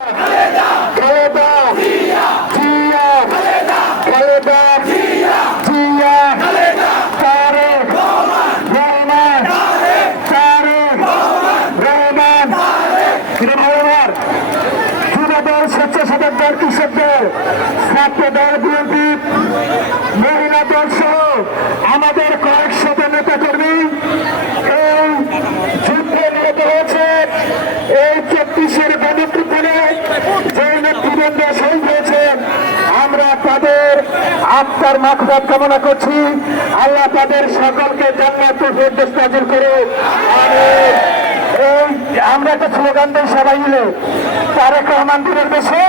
খালেদা জিয়া, খালেদা জিয়া, তারেক রহমান, তারেক রহমান। যুবদল, স্বেচ্ছাসেবক দল, কৃষক দল, ছাত্র দল, বিএনপি, মহিলা দল সহ আমাদের কয়েকশত নেতা কর্মী এই যুদ্ধে নিহত হয়েছে। এই 34-এর গণঅভ্যুত্থানে যে নেতৃবৃন্দ শহীদ হয়েছেন, আমরা তাদের আত্মার মাগফিরাত কামনা করছি। আল্লাহ তাদের সকলকে জান্নাতুল ফেরদৌস নাজিল করুন। আমিন। এই আমরা একটা স্লোগান দিই সবাই মিলে, তারেক রহমান দিনের দেশে।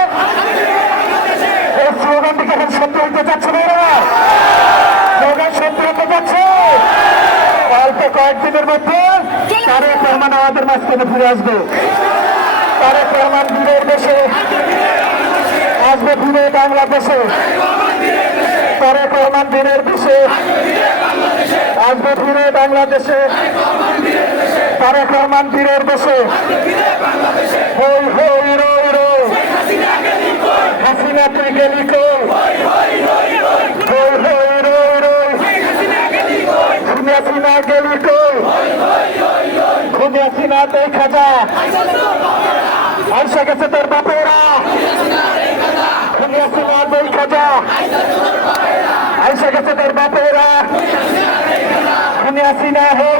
এই স্লোগানটিকে এখন সত্য হতে যাচ্ছে না, স্লোগান সত্য হতে যাচ্ছে। অল্প কয়েকদিনের মধ্যে তারেক রহমান আমাদের মাঝখানে ফিরে আসবে। তারেক রহমান দিনের দেশে আসবে, ফিরে বাংলাদেশে। তারেক রহমান দিনের দেশে আসবে, ফিরে বাংলাদেশে। তারেক রহমান দিনের দেশে। হই হই রই রই, হাসিনা তুই গেলি কই। হই হই রই রই, খুনি হাসিনা গেলি কই। খুনি হাসিনা দেখা যা, আইসা গেছে তোর বাপেরা। খুনি হাসিনা দেখা যা, আইসা গেছে তোর বাপেরা। খুনি হাসিনা হই